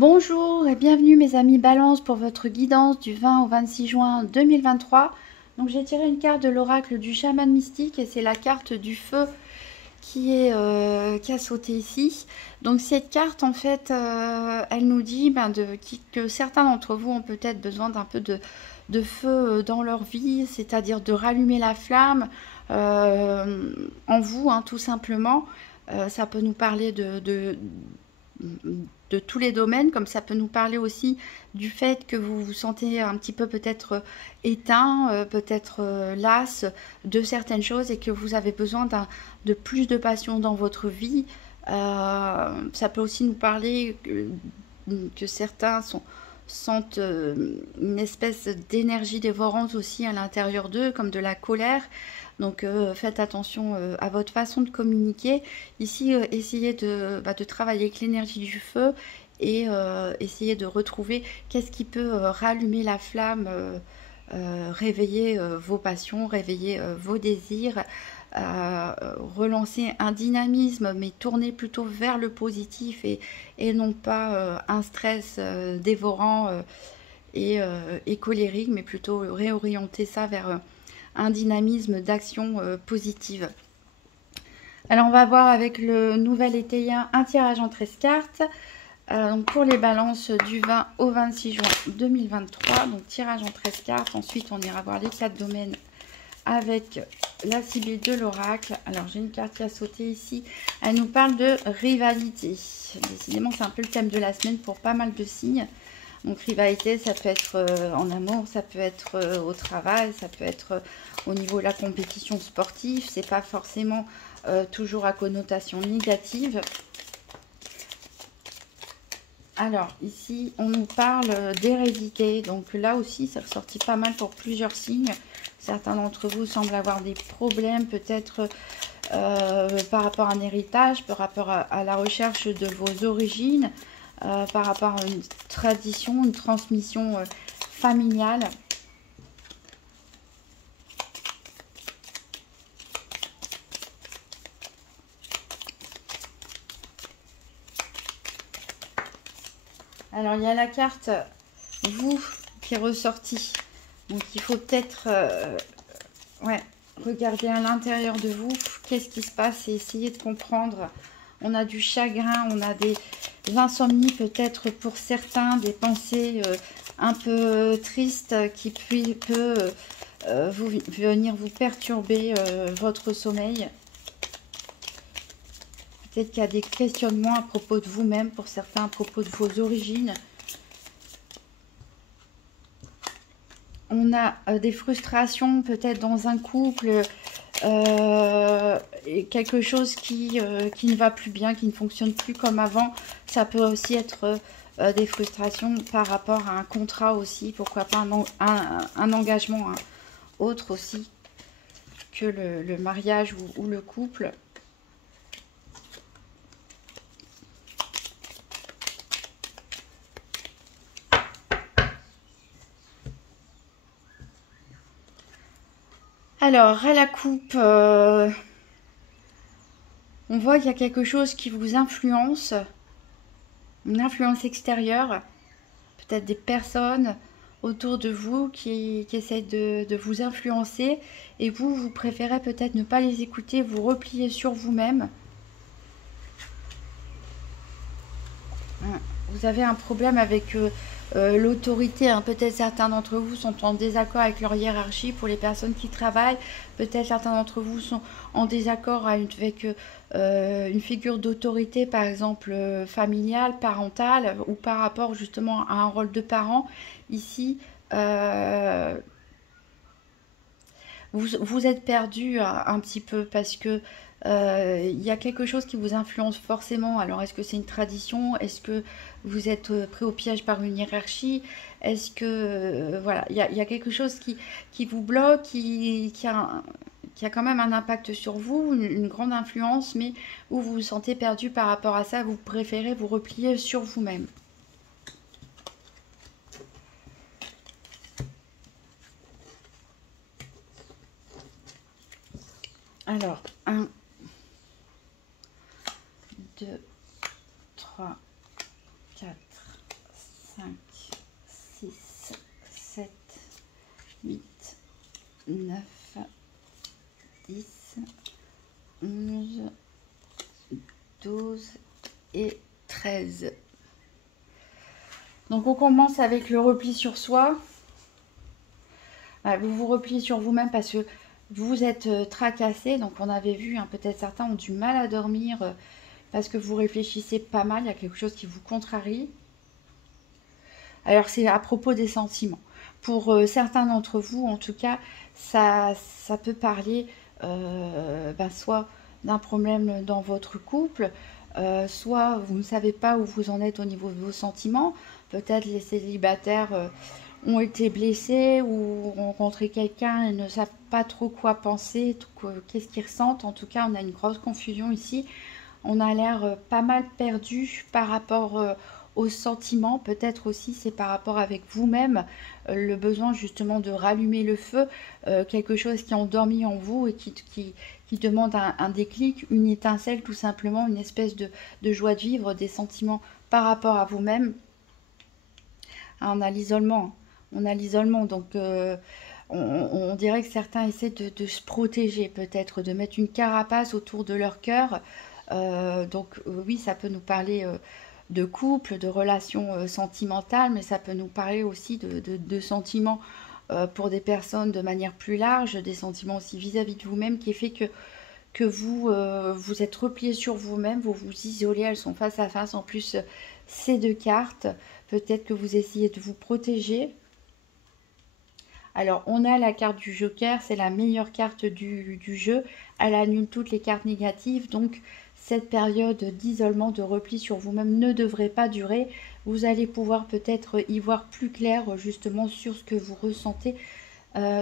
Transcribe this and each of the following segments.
Bonjour et bienvenue mes amis Balance pour votre guidance du 20 au 26 juin 2023. Donc j'ai tiré une carte de l'oracle du chaman mystique et c'est la carte du feu qui a sauté ici. Donc cette carte en fait elle nous dit que certains d'entre vous ont peut-être besoin d'un peu de feu dans leur vie, c'est-à-dire de rallumer la flamme en vous, tout simplement. Ça peut nous parler de tous les domaines, comme ça peut nous parler aussi du fait que vous vous sentez un petit peu peut-être éteint, peut-être las de certaines choses et que vous avez besoin de plus de passion dans votre vie. Ça peut aussi nous parler que certains sentent une espèce d'énergie dévorante aussi à l'intérieur d'eux, comme de la colère. Donc faites attention à votre façon de communiquer. Ici, essayez de travailler avec l'énergie du feu et essayez de retrouver qu'est-ce qui peut rallumer la flamme, réveiller vos passions, réveiller vos désirs, relancer un dynamisme, mais tourner plutôt vers le positif et non pas un stress dévorant et colérique, mais plutôt réorienter ça vers un dynamisme d'action positive. Alors on va voir avec le nouvel étayen un tirage en 13 cartes. Donc pour les balances du 20 au 26 juin 2023. Donc tirage en 13 cartes. Ensuite on ira voir les 4 domaines avec la Sibylle de l'oracle. Alors j'ai une carte qui a sauté ici. Elle nous parle de rivalité. Décidément c'est un peu le thème de la semaine pour pas mal de signes. Donc rivalité, ça peut être en amour, ça peut être au travail, ça peut être au niveau de la compétition sportive. C'est pas forcément toujours à connotation négative. Alors ici, on nous parle d'hérédité. Donc là aussi, c'est ressorti pas mal pour plusieurs signes. Certains d'entre vous semblent avoir des problèmes peut-être par rapport à un héritage, par rapport à la recherche de vos origines. Par rapport à une tradition, une transmission familiale. Alors il y a la carte vous qui est ressortie. Donc il faut peut-être regarder à l'intérieur de vous qu'est-ce qui se passe et essayer de comprendre. On a du chagrin, on a des insomnies peut-être pour certains, des pensées un peu tristes qui peut venir vous perturber votre sommeil. Peut-être qu'il y a des questionnements à propos de vous-même, pour certains à propos de vos origines. On a des frustrations peut-être dans un couple, quelque chose qui ne va plus bien, qui ne fonctionne plus comme avant. Ça peut aussi être des frustrations par rapport à un contrat aussi, pourquoi pas un engagement autre aussi que le mariage ou le couple. Alors, à la coupe, on voit qu'il y a quelque chose qui vous influence, une influence extérieure, peut-être des personnes autour de vous qui essaient de vous influencer et vous préférez peut-être ne pas les écouter, vous replier sur vous-même. Vous avez un problème avec l'autorité. Peut-être certains d'entre vous sont en désaccord avec leur hiérarchie pour les personnes qui travaillent. Peut-être certains d'entre vous sont en désaccord avec une figure d'autorité, par exemple familiale, parentale, ou par rapport justement à un rôle de parent. Ici, vous êtes perdu un petit peu parce que il y a quelque chose qui vous influence forcément. Alors, est-ce que c'est une tradition? Est-ce que vous êtes pris au piège par une hiérarchie? Est-ce que, voilà, il y a quelque chose qui vous bloque, qui a quand même un impact sur vous, une grande influence, mais où vous vous sentez perdu par rapport à ça, vous préférez vous replier sur vous-même. Alors, 1, 2, 3, 4, 5, 6, 7, 8, 9, 10, 11, 12 et 13. Donc on commence avec le repli sur soi. Vous vous repliez sur vous-même parce que vous êtes tracassé. Donc on avait vu, hein, peut-être certains ont du mal à dormir parce que vous réfléchissez pas mal. Il y a quelque chose qui vous contrarie. Alors c'est à propos des sentiments. Pour certains d'entre vous, en tout cas, ça peut parler soit d'un problème dans votre couple, soit vous ne savez pas où vous en êtes au niveau de vos sentiments. Peut-être les célibataires ont été blessés ou rencontré quelqu'un et ne savent pas trop quoi penser, qu'est-ce qu'ils ressentent. En tout cas, on a une grosse confusion ici. On a l'air pas mal perdu par rapport aux sentiments. Peut-être aussi c'est par rapport avec vous-même, le besoin justement de rallumer le feu, quelque chose qui est endormi en vous et qui demande un déclic, une étincelle tout simplement, une espèce de joie de vivre, des sentiments par rapport à vous-même. On a l'isolement. On a l'isolement, donc on dirait que certains essaient de se protéger, peut-être, de mettre une carapace autour de leur cœur. Oui, ça peut nous parler de couple, de relations sentimentales, mais ça peut nous parler aussi de sentiments pour des personnes de manière plus large, des sentiments aussi vis-à-vis de vous-même, qui fait que vous vous êtes replié sur vous-même, vous vous isolez, elles sont face à face. En plus, ces deux cartes, peut-être que vous essayez de vous protéger. Alors, on a la carte du Joker, c'est la meilleure carte du jeu. Elle annule toutes les cartes négatives. Donc, cette période d'isolement, de repli sur vous-même ne devrait pas durer. Vous allez pouvoir peut-être y voir plus clair justement sur ce que vous ressentez,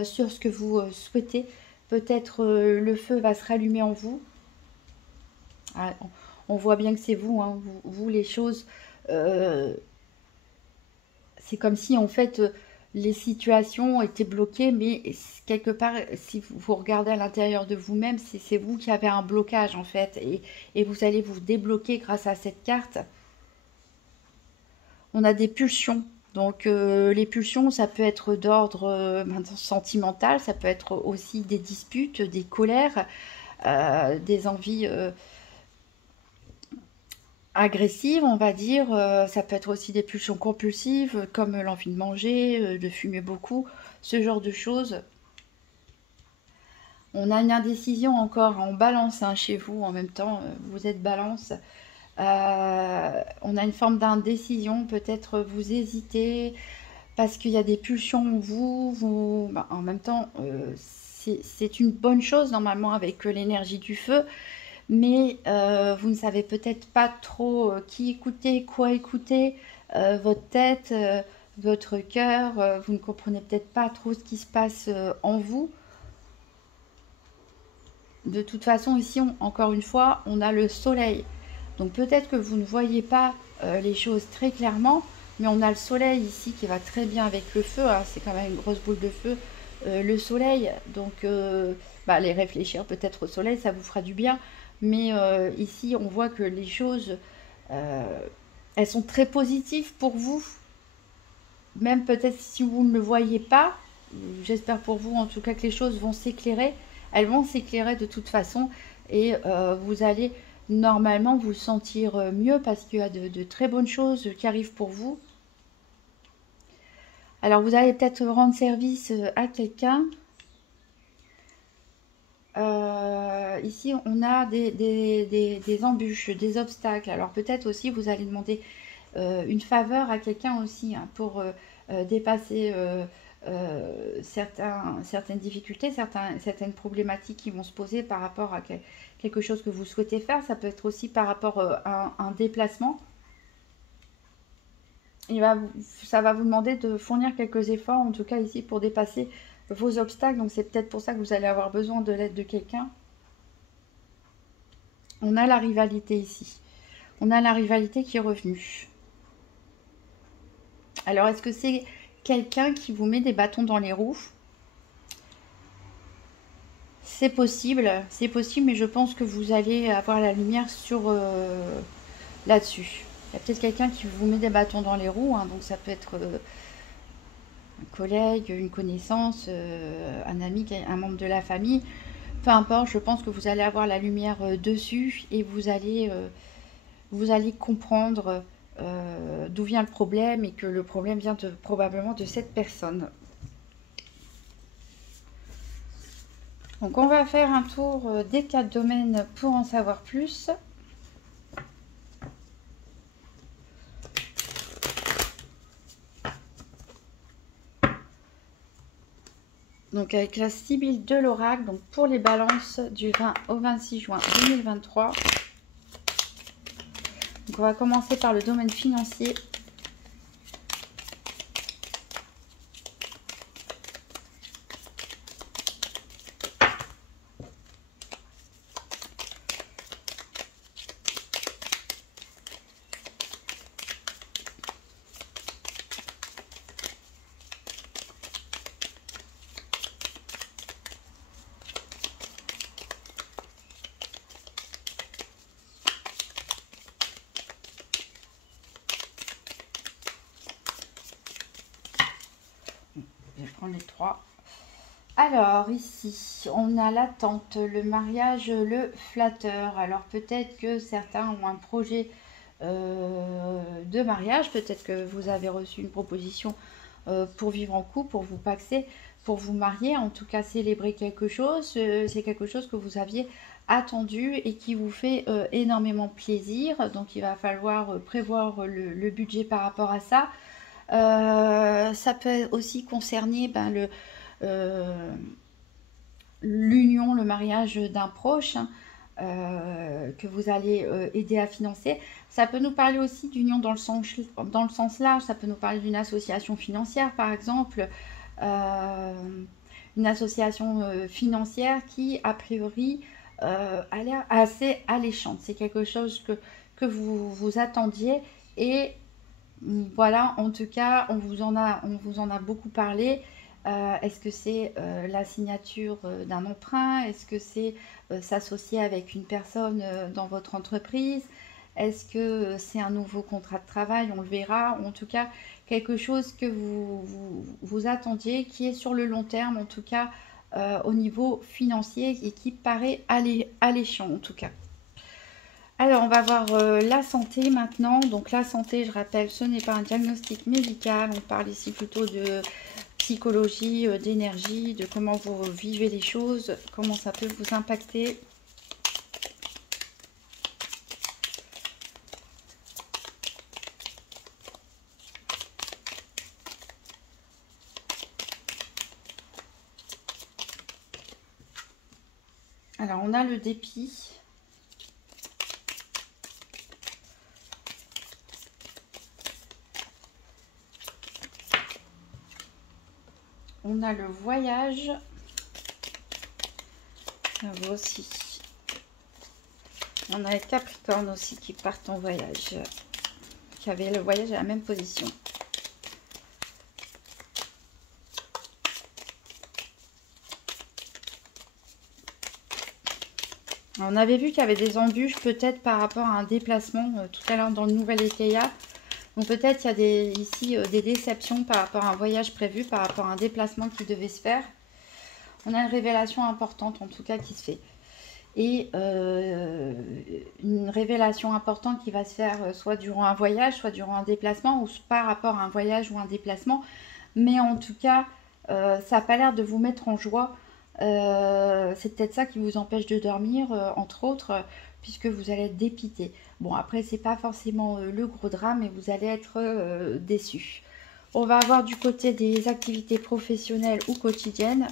sur ce que vous souhaitez. Peut-être le feu va se rallumer en vous. Ah, on voit bien que c'est vous, hein, vous, les choses. C'est comme si en fait les situations étaient bloquées, mais quelque part, si vous regardez à l'intérieur de vous-même, c'est vous qui avez un blocage en fait, et vous allez vous débloquer grâce à cette carte. On a des pulsions, donc les pulsions, ça peut être d'ordre sentimental, ça peut être aussi des disputes, des colères, des envies agressive, on va dire. Ça peut être aussi des pulsions compulsives, comme l'envie de manger, de fumer beaucoup, ce genre de choses. On a une indécision encore en balance, hein, chez vous, en même temps, vous êtes balance. On a une forme d'indécision, peut-être vous hésitez, parce qu'il y a des pulsions en vous. En même temps, c'est une bonne chose, normalement, avec l'énergie du feu. Mais vous ne savez peut-être pas trop qui écouter, quoi écouter, votre tête, votre cœur, vous ne comprenez peut-être pas trop ce qui se passe en vous. De toute façon, ici, encore une fois, on a le soleil. Donc peut-être que vous ne voyez pas les choses très clairement, mais on a le soleil ici qui va très bien avec le feu, hein, c'est quand même une grosse boule de feu, le soleil. Donc les réfléchir peut-être au soleil, ça vous fera du bien. Mais ici, on voit que les choses, elles sont très positives pour vous. Même peut-être si vous ne le voyez pas, j'espère pour vous en tout cas que les choses vont s'éclairer. Elles vont s'éclairer de toute façon. Et vous allez normalement vous sentir mieux parce qu'il y a de très bonnes choses qui arrivent pour vous. Alors vous allez peut-être rendre service à quelqu'un. Ici, on a des embûches, des obstacles. Alors peut-être aussi, vous allez demander une faveur à quelqu'un aussi, hein, pour dépasser certaines difficultés, certaines problématiques qui vont se poser par rapport à quelque chose que vous souhaitez faire. Ça peut être aussi par rapport à un déplacement. Ça va vous demander de fournir quelques efforts, en tout cas ici, pour dépasser vos obstacles. Donc c'est peut-être pour ça que vous allez avoir besoin de l'aide de quelqu'un. On a la rivalité ici. On a la rivalité qui est revenue. Alors est-ce que c'est quelqu'un qui vous met des bâtons dans les roues? C'est possible, mais je pense que vous allez avoir la lumière sur là-dessus. Il y a peut-être quelqu'un qui vous met des bâtons dans les roues, hein, donc ça peut être un collègue, une connaissance, un ami, un membre de la famille. Peu importe, je pense que vous allez avoir la lumière dessus et vous allez comprendre d'où vient le problème et que le problème vient probablement de cette personne. Donc on va faire un tour des 4 domaines pour en savoir plus. Donc avec la Sibylle de l'oracle, donc pour les balances du 20 au 26 juin 2023. Donc on va commencer par le domaine financier. Je vais prendre les 3. Alors ici, on a l'attente, le mariage, le flatteur. Alors peut-être que certains ont un projet de mariage. Peut-être que vous avez reçu une proposition pour vivre en couple, pour vous paxer, pour vous marier. En tout cas, célébrer quelque chose. C'est quelque chose que vous aviez attendu et qui vous fait énormément plaisir. Donc il va falloir prévoir le budget par rapport à ça. Ça peut aussi concerner l'union, le mariage d'un proche, hein, que vous allez aider à financer. Ça peut nous parler aussi d'union dans le sens large. Ça peut nous parler d'une association financière, par exemple. Une association financière qui, a priori, a l'air assez alléchante. C'est quelque chose que vous attendiez et voilà, en tout cas, on vous en a beaucoup parlé. Est-ce que c'est la signature d'un emprunt? Est-ce que c'est s'associer avec une personne dans votre entreprise? Est-ce que c'est un nouveau contrat de travail? On le verra. En tout cas, quelque chose que vous attendiez, qui est sur le long terme, en tout cas au niveau financier et qui paraît alléchant en tout cas. Alors, on va voir la santé maintenant. Donc, la santé, je rappelle, ce n'est pas un diagnostic médical. On parle ici plutôt de psychologie, d'énergie, de comment vous vivez les choses, comment ça peut vous impacter. Alors, on a le dépit. On a le voyage. Ça va aussi. On a les Capricornes aussi qui partent en voyage. Qui avaient le voyage à la même position. On avait vu qu'il y avait des embûches peut-être par rapport à un déplacement tout à l'heure dans le nouvel Ikea. Donc peut-être il y a ici des déceptions par rapport à un voyage prévu, par rapport à un déplacement qui devait se faire. On a une révélation importante en tout cas qui se fait. Et une révélation importante qui va se faire soit durant un voyage, soit durant un déplacement, ou par rapport à un voyage ou un déplacement. Mais en tout cas, ça n'a pas l'air de vous mettre en joie. C'est peut-être ça qui vous empêche de dormir, entre autres, puisque vous allez être dépité. Bon, après, c'est pas forcément le gros drame, mais vous allez être déçu. On va avoir du côté des activités professionnelles ou quotidiennes.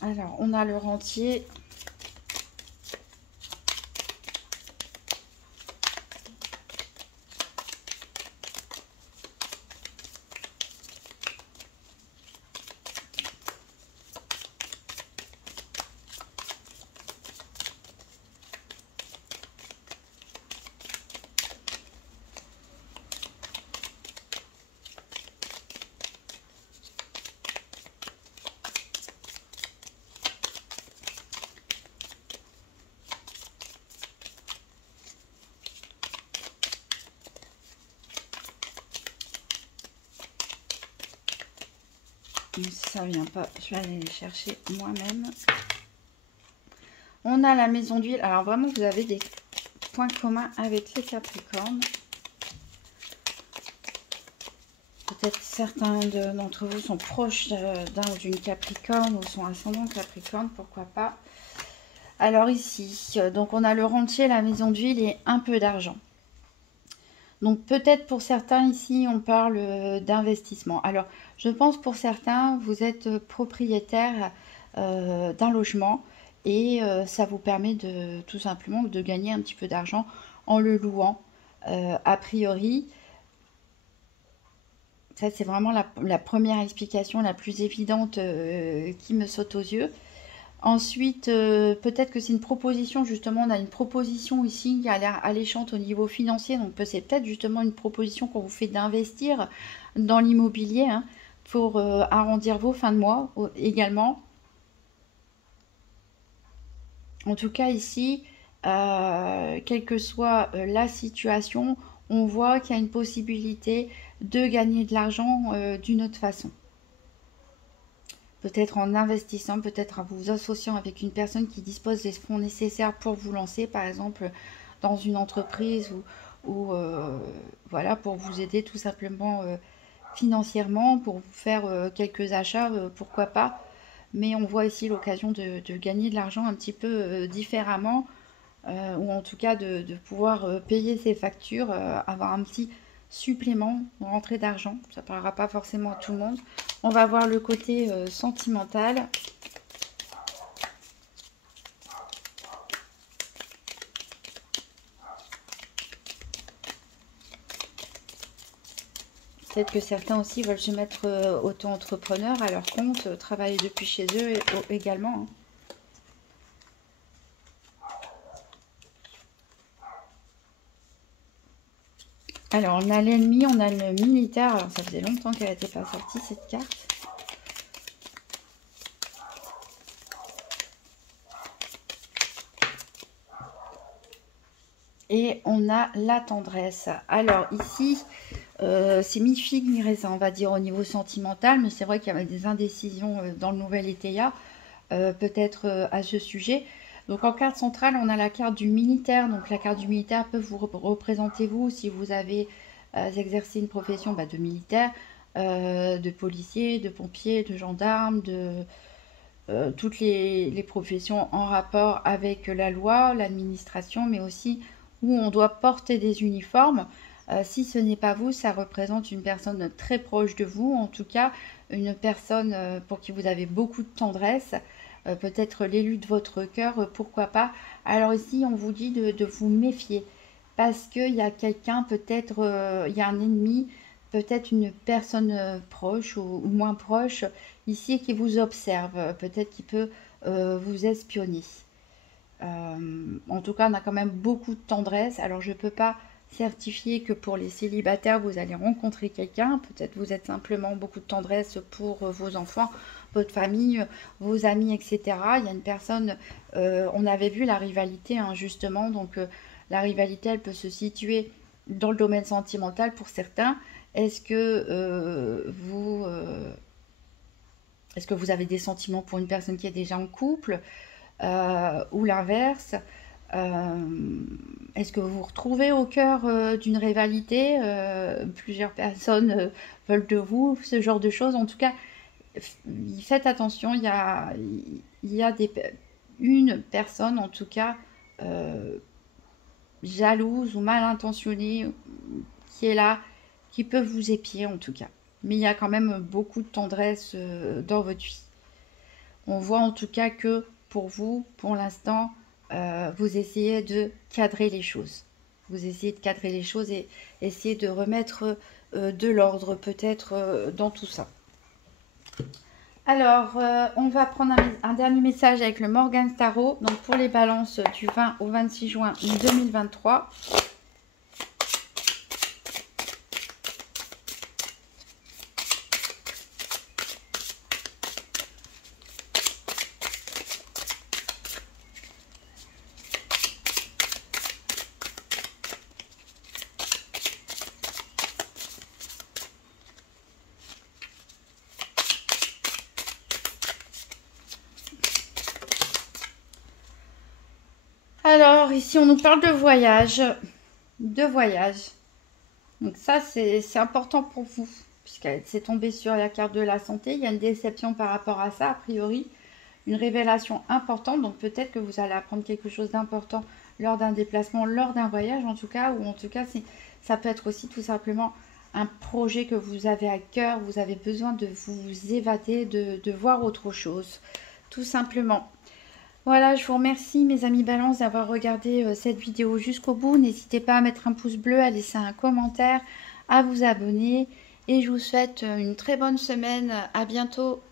Alors, on a le rentier. Si ça vient pas, je vais aller les chercher moi-même. On a la maison d'huile. Alors vraiment, vous avez des points communs avec les Capricornes. Peut-être certains d'entre vous sont proches d'un ou d'une Capricorne ou sont ascendants Capricorne, pourquoi pas. Alors ici, donc on a le rentier, la maison d'huile et un peu d'argent. Donc peut-être pour certains ici, on parle d'investissement. Alors je pense pour certains, vous êtes propriétaire d'un logement et ça vous permet de tout simplement de gagner un petit peu d'argent en le louant. A priori, ça c'est vraiment la première explication la plus évidente qui me saute aux yeux. Ensuite, peut-être que c'est une proposition, justement, on a une proposition ici qui a l'air alléchante au niveau financier, donc c'est peut-être justement une proposition qu'on vous fait d'investir dans l'immobilier hein, pour arrondir vos fins de mois également. En tout cas ici, quelle que soit la situation, on voit qu'il y a une possibilité de gagner de l'argent d'une autre façon. Peut-être en investissant, peut-être en vous associant avec une personne qui dispose des fonds nécessaires pour vous lancer, par exemple dans une entreprise ou voilà, pour vous aider tout simplement financièrement, pour vous faire quelques achats, pourquoi pas. Mais on voit ici l'occasion de gagner de l'argent un petit peu différemment, ou en tout cas de pouvoir payer ses factures, avoir un petit supplément, rentrée d'argent. Ça ne parlera pas forcément à tout le monde. On va voir le côté sentimental. Peut-être que certains aussi veulent se mettre auto-entrepreneurs à leur compte, travailler depuis chez eux également. Hein. Alors, on a l'ennemi, on a le militaire. Alors, ça faisait longtemps qu'elle n'était pas sortie, cette carte. Et on a la tendresse. Alors, ici, c'est mi-figue, mi-raisin, on va dire, au niveau sentimental. Mais c'est vrai qu'il y avait des indécisions dans le nouvel ETA, peut-être à ce sujet. Donc en carte centrale, on a la carte du militaire. Donc la carte du militaire peut vous représenter vous si vous avez exercé une profession de militaire, de policier, de pompier, de gendarme, de toutes les professions en rapport avec la loi, l'administration, mais aussi où on doit porter des uniformes. Si ce n'est pas vous, ça représente une personne très proche de vous, en tout cas une personne pour qui vous avez beaucoup de tendresse. Peut-être l'élu de votre cœur, pourquoi pas. Alors ici, on vous dit de vous méfier, parce qu'il y a quelqu'un, peut-être, il y a un ennemi, peut-être une personne proche ou moins proche, ici, qui vous observe, peut-être qui peut vous espionner. En tout cas, on a quand même beaucoup de tendresse. Alors, je ne peux pas certifier que pour les célibataires, vous allez rencontrer quelqu'un. Peut-être vous êtes simplement beaucoup de tendresse pour vos enfants, votre famille, vos amis, etc. Il y a une personne, on avait vu la rivalité, hein, justement. Donc, la rivalité, elle peut se situer dans le domaine sentimental pour certains. Est-ce que vous avez des sentiments pour une personne qui est déjà en couple ou l'inverse? Est-ce que vous vous retrouvez au cœur d'une rivalité? Plusieurs personnes veulent de vous, ce genre de choses. En tout cas, faites attention, il y a une personne, en tout cas, jalouse ou mal intentionnée, qui est là, qui peut vous épier, en tout cas. Mais il y a quand même beaucoup de tendresse dans votre vie. On voit en tout cas que pour vous, pour l'instant, vous essayez de cadrer les choses. Vous essayez de cadrer les choses et essayer de remettre de l'ordre peut-être dans tout ça. Alors, on va prendre un dernier message avec le Morgan Tarot. Donc, pour les balances du 20 au 26 juin 2023. Alors, ici, on nous parle de voyage. De voyage. Donc ça, c'est important pour vous, puisqu'elle s'est tombée sur la carte de la santé. Il y a une déception par rapport à ça, a priori. Une révélation importante. Donc peut-être que vous allez apprendre quelque chose d'important lors d'un déplacement, lors d'un voyage en tout cas. Ou en tout cas, ça peut être aussi tout simplement un projet que vous avez à cœur. Vous avez besoin de vous évader, de voir autre chose. Tout simplement. Voilà, je vous remercie mes amis Balance d'avoir regardé cette vidéo jusqu'au bout. N'hésitez pas à mettre un pouce bleu, à laisser un commentaire, à vous abonner. Et je vous souhaite une très bonne semaine. À bientôt.